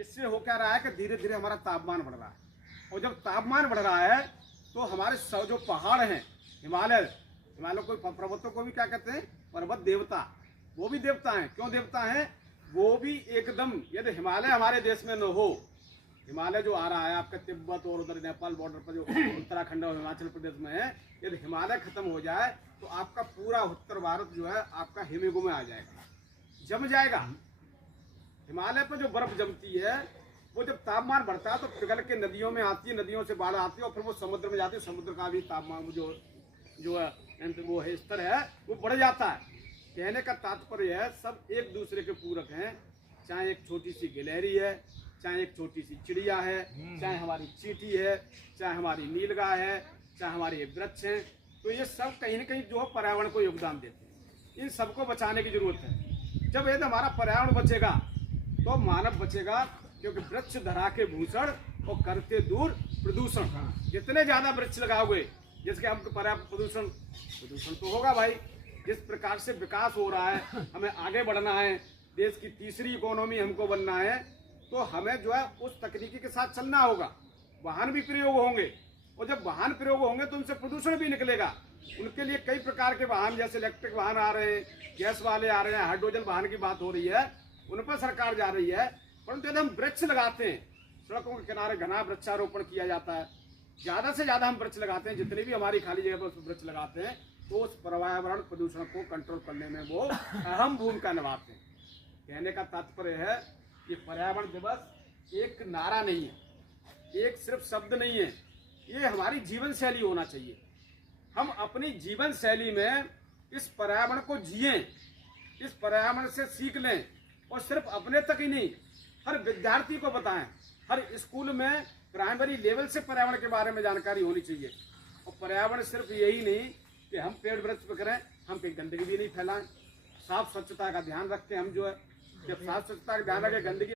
इससे हो क्या रहा है कि धीरे धीरे हमारा तापमान बढ़ रहा है, और जब तापमान बढ़ रहा है तो हमारे जो पहाड़ हैं, हिमालय को पर्वतों को भी क्या कहते हैं, पर्वत देवता, वो भी देवता हैं। क्यों देवता हैं? वो भी एकदम, यदि हिमालय हमारे देश में न हो, हिमालय जो आ रहा है आपका तिब्बत और उधर नेपाल बॉर्डर पर जो उत्तराखंड और हिमाचल प्रदेश में है, यदि हिमालय खत्म हो जाए तो आपका पूरा उत्तर भारत जो है आपका हिमयुग में आ जाएगा, जम जाएगा। हिमालय पर जो बर्फ जमती है वो जब तापमान बढ़ता है तो पिघल के नदियों में आती है, नदियों से बाढ़ आती है और फिर वो समुद्र में जाती है। समुद्र का भी तापमान जो है वो है स्तर है वो बढ़ जाता है। कहने का तात्पर्य है सब एक दूसरे के पूरक हैं, चाहे एक छोटी सी गिलहरी है, चाहे एक छोटी सी चिड़िया है, चाहे हमारी चींटी है, चाहे हमारी नीलगाय है, चाहे हमारे वृक्ष हैं, तो ये सब कहीं न कहीं जो है पर्यावरण को योगदान देते हैं। इन सबको बचाने की जरूरत है। जब यदि हमारा पर्यावरण बचेगा तो मानव बचेगा, क्योंकि वृक्ष धरा के भूषण और करते दूर प्रदूषण। जितने ज्यादा वृक्ष लगाओगे जिसके हमको पर्याप्त प्रदूषण तो होगा भाई। जिस प्रकार से विकास हो रहा है, हमें आगे बढ़ना है, देश की तीसरी इकोनॉमी हमको बनना है, तो हमें जो है उस तकनीकी के साथ चलना होगा। वाहन भी प्रयोग होंगे, और जब वाहन प्रयोग होंगे तो उनसे प्रदूषण भी निकलेगा। उनके लिए कई प्रकार के वाहन, जैसे इलेक्ट्रिक वाहन आ रहे हैं, गैस वाले आ रहे हैं, हाइड्रोजन वाहन की बात हो रही है, उन पर सरकार जा रही है। परंतु यदि हम वृक्ष लगाते हैं, सड़कों के किनारे घना वृक्षारोपण किया जाता है, ज्यादा से ज्यादा हम वृक्ष लगाते हैं, जितनी भी हमारी खाली जगह पर वृक्ष लगाते हैं, तो उस पर्यावरण प्रदूषण को कंट्रोल करने में वो अहम भूमिका निभाते हैं। कहने का तात्पर्य है कि पर्यावरण दिवस एक नारा नहीं है, एक सिर्फ शब्द नहीं है, ये हमारी जीवन शैली होना चाहिए। हम अपनी जीवन शैली में इस पर्यावरण को जिएं, इस पर्यावरण से सीख लें, और सिर्फ अपने तक ही नहीं, हर विद्यार्थी को बताएं। हर स्कूल में प्राइमरी लेवल से पर्यावरण के बारे में जानकारी होनी चाहिए। और पर्यावरण सिर्फ यही नहीं कि हम पेड़ वृक्ष पे करें, हम कहीं गंदगी भी नहीं फैलाएं, साफ स्वच्छता का ध्यान रखें। हम जो है जब साफ स्वच्छता का ध्यान रखें, गंदगी